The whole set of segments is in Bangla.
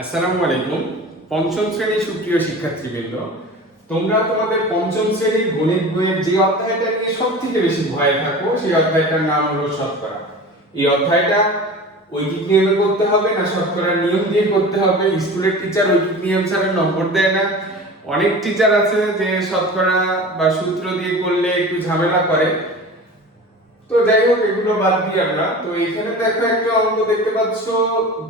আসসালামু আলাইকুম। পঞ্চম শ্রেণির সুপ্রিয় শিক্ষার্থীবৃন্দ, তোমরা তোমাদের পঞ্চম শ্রেণির গণিত বইয়ের যে অধ্যায়টা নিয়ে সব থেকে বেশি ভয় থাকো, সেই অধ্যায়টার নাম হলো শতকরা। এই অধ্যায়টা ঐকিক নিয়মে করতে হবে না শতকরার নিয়ম দিয়ে করতে হবে? স্কুলের টিচার ঐকিক নিয়ম ছাড়া নম্বর দেয় না। অনেক টিচার আছে যে শতকরা বা সূত্র দিয়ে করলে একটু ঝামেলা করে। তো যাই হোক এগুলো বাদ দিই আমরা। তো এখানে দেখো একটা অঙ্ক দেখতে পাচ্ছ,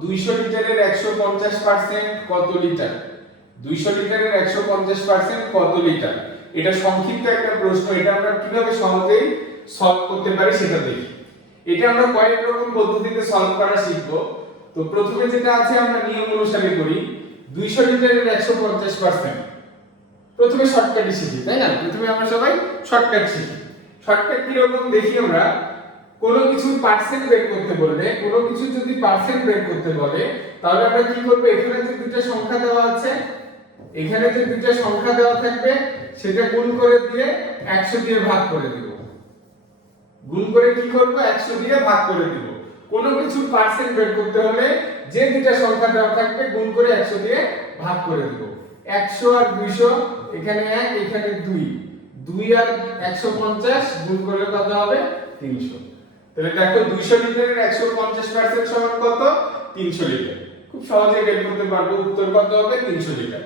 দুইশো লিটারের একশো পঞ্চাশ পার্সেন্ট কত লিটার? দুইশো লিটারের একশো পঞ্চাশ পার্সেন্ট কত লিটার? এটা সংক্ষিপ্ত একটা প্রশ্ন, এটা আমরা কীভাবে সহজেই সলভ করতে পারি সেটা দেখি। এটা আমরা কয়েক রকম পদ্ধতিতে সলভ করা শিখব। তো প্রথমে যেটা আছে, আমরা নিয়ম অনুসারে করি, দুইশো লিটারের একশো পঞ্চাশ পার্সেন্ট প্রথমে শর্টকাটই শিখি, তাই না? প্রথমে আমরা সবাই শর্টকাট শিখি। শর্টকাট কীরকম দেখি আমরা, কোনো কিছু পার্সেন্ট বের করতে বললে কোনো কিছু যদি পার্সেন্ট বের করতে বলে, তাহলে আমরা কি করব? এখানে যে দুটো সংখ্যা দেওয়া আছে, এখানে যে দুটো সংখ্যা দেওয়া থাকবে, সেটা গুণ করে দিয়ে 100 দিয়ে ভাগ করে দিব। গুণ করে কি করব? 100 দিয়ে ভাগ করে দিব। কোনো কিছু পার্সেন্ট বের করতে হলে যে দুটো সংখ্যা দেওয়া থাকবে, গুণ করে 100 দিয়ে ভাগ করে দিব। 100 আর 200 এখানে 1 এখানে 2 2 আর 150 গুণ করলে কত হবে? 300 তাহলে দেখো 200 লিটারের 150% সমান কত? 300 লিটার। খুব সহজে বের করতে পারব, উত্তর কত হবে? 300 লিটার।